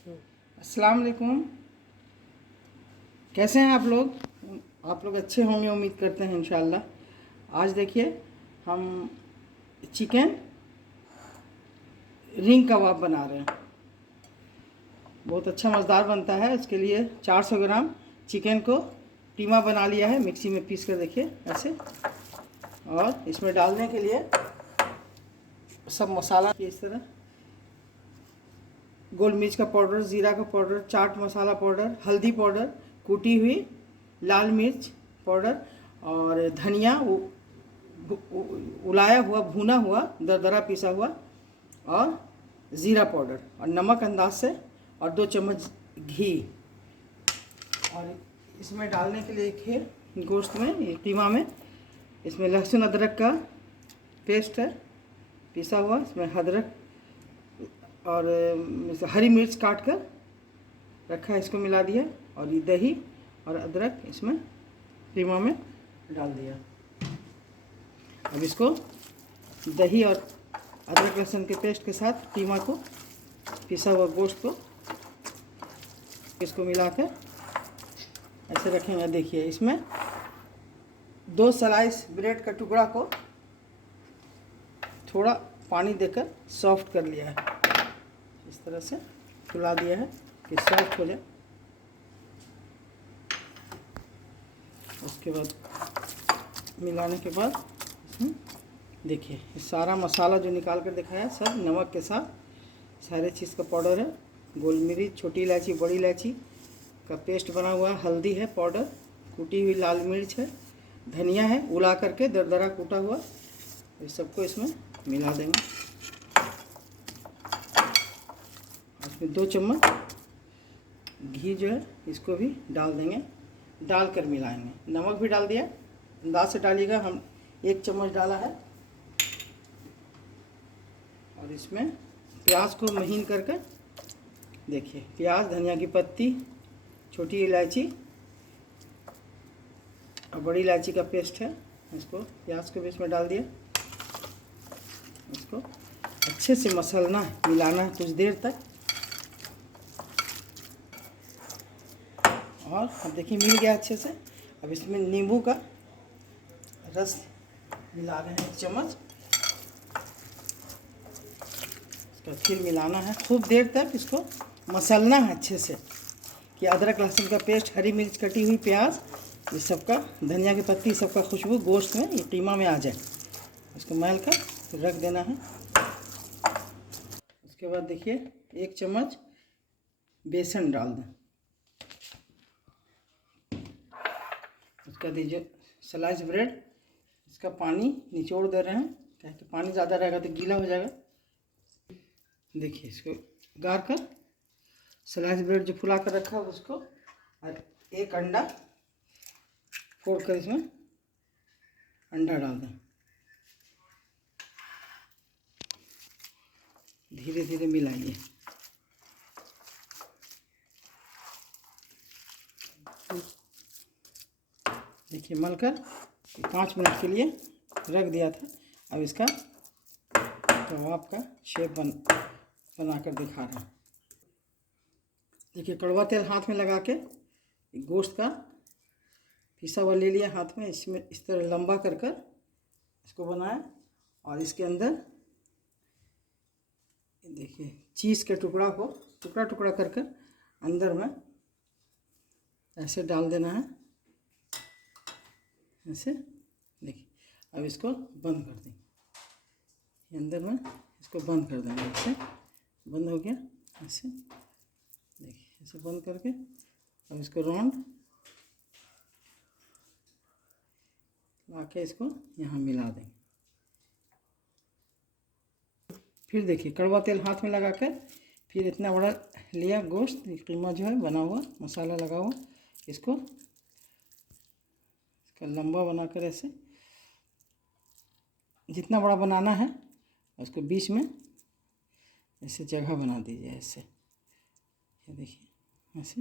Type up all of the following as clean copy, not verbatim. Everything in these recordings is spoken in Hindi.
अस्सलाम वालेकुम। कैसे हैं आप लोग? अच्छे होंगे, उम्मीद करते हैं इंशाल्लाह। आज देखिए हम चिकन रिंग कबाब बना रहे हैं। बहुत अच्छा मज़ेदार बनता है। इसके लिए 400 ग्राम चिकन को कीमा बना लिया है, मिक्सी में पीस कर देखिए ऐसे। और इसमें डालने के लिए सब मसाला इस तरह, गोल मिर्च का पाउडर, ज़ीरा का पाउडर, चाट मसाला पाउडर, हल्दी पाउडर, कूटी हुई लाल मिर्च पाउडर और धनिया उलाया हुआ, भुना हुआ, दरदरा पीसा हुआ, और ज़ीरा पाउडर और नमक अंदाज से, और 2 चम्मच घी। और इसमें डालने के लिए एक है गोश्त में, ये कीमा में, इसमें लहसुन अदरक का पेस्ट है पिसा हुआ, इसमें अदरक और हरी मिर्च काट कर रखा है, इसको मिला दिया। और ये दही और अदरक इसमें कीमा में डाल दिया। अब इसको दही और अदरक लहसुन के पेस्ट के साथ कीमा को, पिसा हुआ गोश्त को, इसको मिलाकर ऐसे रखेंगे। देखिए इसमें 2 स्लाइस ब्रेड का टुकड़ा को थोड़ा पानी देकर सॉफ्ट कर लिया है, इस तरह से फुला दिया है कि सॉफ्ट हो जाए। उसके बाद मिलाने के बाद इसमें देखिए ये सारा मसाला जो निकाल कर दिखाया सब नमक के साथ, सारे चीज़ का पाउडर है, गोल मिर्च, छोटी इलायची, बड़ी इलायची का पेस्ट बना हुआ, हल्दी है पाउडर, कूटी हुई लाल मिर्च है, धनिया है उला करके दरदरा कूटा हुआ। ये सबको इसमें मिला देंगे। इसमें 2 चम्मच घी जो है इसको भी डाल देंगे, डालकर मिलाएंगे। नमक भी डाल दिया, अंदाज से डालिएगा, हम 1 चम्मच डाला है। और इसमें प्याज को महीन करके देखिए, प्याज, धनिया की पत्ती, छोटी इलायची और बड़ी इलायची का पेस्ट है, इसको प्याज को भी इसमें डाल दिया। इसको अच्छे से मसलना है, मिलाना है कुछ देर तक। और अब देखिए मिल गया अच्छे से। अब इसमें नींबू का रस मिला रहे हैं 1 चम्मच। इसको फिर मिलाना है, खूब देर तक इसको मसलना है अच्छे से, कि अदरक लहसुन का पेस्ट, हरी मिर्च कटी हुई, प्याज, ये सबका, धनिया की पत्ती, सबका खुशबू गोश्त में, ये कीमा में आ जाए। इसको मैल कर रख देना है। उसके बाद देखिए 1 चम्मच बेसन डाल दें। उसका दीजिए स्लाइस ब्रेड, इसका पानी निचोड़ दे रहे हैं, क्या कि पानी ज़्यादा रहेगा तो गीला हो जाएगा। देखिए इसको गार कर स्लाइस ब्रेड जो फुला कर रखा है उसको, और 1 अंडा फोड़ कर इसमें अंडा डाल दें। धीरे धीरे मिलाइए। देखिए मलकर 5 मिनट के लिए रख दिया था। अब इसका कबाब का शेप बना कर दिखा रहे हैं। देखिए कड़वा तेल हाथ में लगा के गोश्त का पिसा हुआ ले लिया हाथ में, इसमें इस तरह लंबा कर कर इसको बनाया। और इसके अंदर देखिए चीज़ के टुकड़ा को टुकड़ा टुकड़ा कर कर अंदर में ऐसे डाल देना है, ऐसे। देखिए अब इसको बंद कर देंगे, अंदर में इसको बंद कर देंगे, ऐसे बंद हो गया। ऐसे देखिए, ऐसे बंद करके अब इसको राउंड ला के इसको यहाँ मिला देंगे। फिर देखिए कड़वा तेल हाथ में लगा कर फिर इतना बड़ा लिया गोश्त, कीमा जो है बना हुआ, मसाला लगा हुआ, इसको इसका लंबा बनाकर ऐसे जितना बड़ा बनाना है उसको बीच में ऐसे जगह बना दीजिए, ऐसे। ये देखिए ऐसे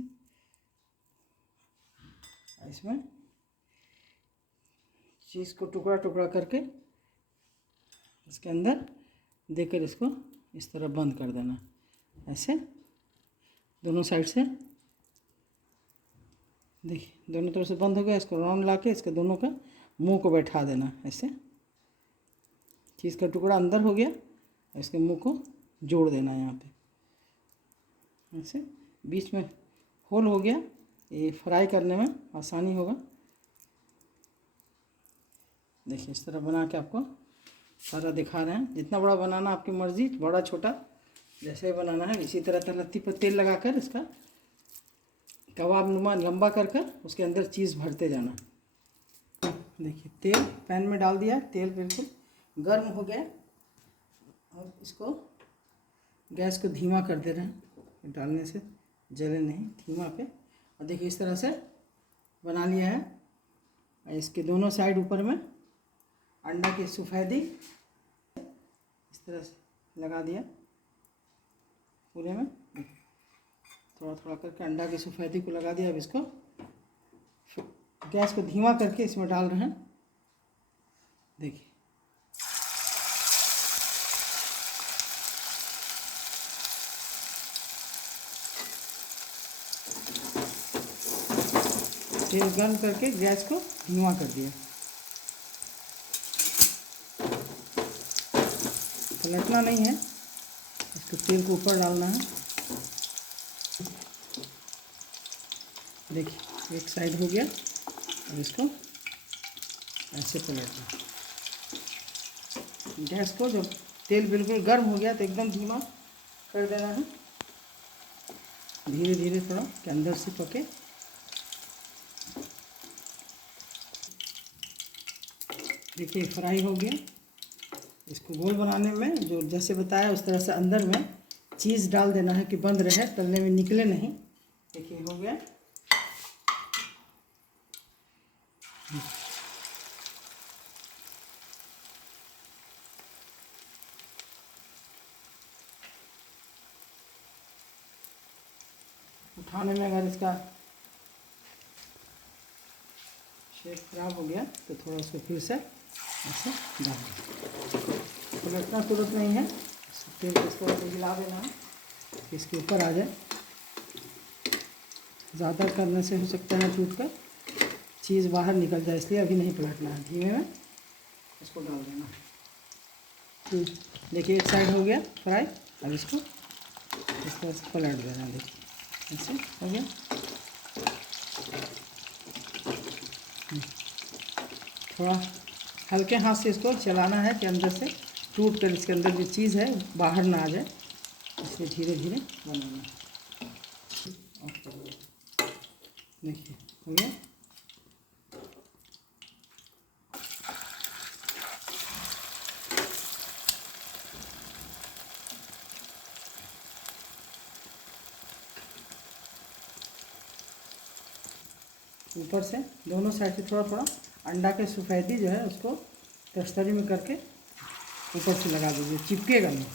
इसमें चीज़ को टुकड़ा टुकड़ा करके इसके अंदर देकर इसको इस तरह बंद कर देना, ऐसे। दोनों साइड से। देखिए दोनों तरफ से बंद हो गया। इसको राउंड ला के इसके दोनों का मुंह को बैठा देना ऐसे। चीज़ का टुकड़ा अंदर हो गया, इसके मुंह को जोड़ देना यहाँ पे ऐसे। बीच में होल हो गया, ये फ्राई करने में आसानी होगा। देखिए इस तरह बना के आपको सारा दिखा रहे हैं। जितना बड़ा बनाना आपकी मर्ज़ी, बड़ा छोटा जैसे ही बनाना है। इसी तरह तलत्ती पर तेल लगाकर इसका कबाब नुमा लंबा कर कर उसके अंदर चीज़ भरते जाना। देखिए तेल पैन में डाल दिया, तेल बिल्कुल गर्म हो गया और इसको गैस को धीमा कर दे रहे हैं, डालने से जले नहीं, धीमा पे। और देखिए इस तरह से बना लिया है। इसके दोनों साइड ऊपर में अंडा की सफ़ेदी इस तरह से लगा दिया पूरे में, थोड़ा थोड़ा करके अंडा की सफ़ेदी को लगा दिया। अब इसको गैस को धीमा करके इसमें डाल रहे हैं। देखिए तेल गर्म करके गैस को धीमा कर दिया। पलटना नहीं है, इसको तेल को ऊपर डालना है। देखिए एक साइड हो गया, अब इसको ऐसे पलटना। गैस को जब तेल बिल्कुल गर्म हो गया तो एकदम धीमा कर देना है, धीरे धीरे थोड़ा के अंदर से पके। देखिए फ्राई हो गया। इसको गोल बनाने में जो जैसे बताया उस तरह से अंदर में चीज़ डाल देना है कि बंद रहे, तलने में निकले नहीं। देखिए हो गया। उठाने में अगर इसका शेप खराब हो गया तो थोड़ा उसको फिर से ऐसे डाल दें। पलटना तुरंत नहीं है, तेल को इस तरह से हिला देना है कि इसके ऊपर आ जाए। ज़्यादा करने से हो सकता है टूट कर चीज़ बाहर निकल जाए, इसलिए अभी नहीं पलटना है, धीमे में इसको डाल देना। देखिए एक साइड हो गया फ्राई, अब इसको इस तरह से पलट देना। देखिए ऐसे हो गया। थोड़ा हल्के हाथ से इसको चलाना है कि अंदर से टूट कर इसके अंदर जो चीज़ है बाहर ना आ जाए, इसलिए धीरे धीरे बनाना। देखिए हो गया। ऊपर से दोनों साइड से थोड़ा थोड़ा अंडा के सफ़ेदी जो है उसको तस्तरी में करके ऊपर से लगा दीजिए, चिपकेगा नहीं,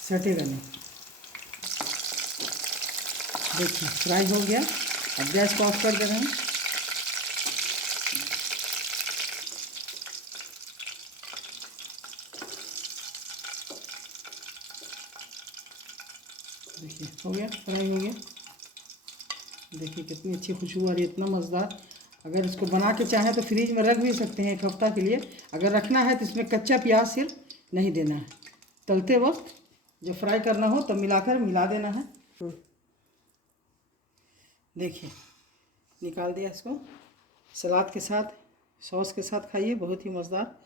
सटेगा नहीं। देखिए फ्राई हो गया। अब गैस को ऑफ कर दे रहे हैं। देखिए हो गया, फ्राई हो गया। देखिए कितनी अच्छी खुशबू आ रही है, इतना मज़ेदार। अगर इसको बना के चाहें तो फ्रिज में रख भी सकते हैं 1 हफ्ता के लिए। अगर रखना है तो इसमें कच्चा प्याज सिर्फ नहीं देना है, तलते वक्त जब फ्राई करना हो तब मिला देना है। देखिए निकाल दिया इसको, सलाद के साथ सॉस के साथ खाइए, बहुत ही मज़ेदार,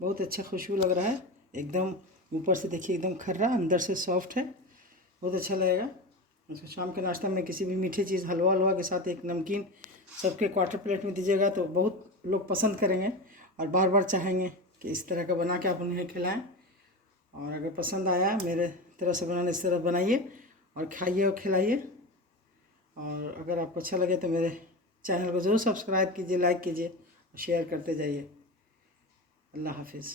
बहुत अच्छा खुशबू लग रहा है एकदम। ऊपर से देखिए एकदम खर्रा, अंदर से सॉफ्ट है, बहुत अच्छा लगेगा। इसको शाम के नाश्ता में किसी भी मीठी चीज़ हलवा के साथ एक नमकीन सबके क्वार्टर प्लेट में दीजिएगा तो बहुत लोग पसंद करेंगे और बार बार चाहेंगे कि इस तरह का बना के आप उन्हें खिलाएं। और अगर पसंद आया मेरे तरह से बनाने, इस तरह बनाइए और खाइए और खिलाइए। और अगर आपको अच्छा लगे तो मेरे चैनल को ज़रूर सब्सक्राइब कीजिए, लाइक कीजिए और शेयर करते जाइए। अल्लाह हाफिज़।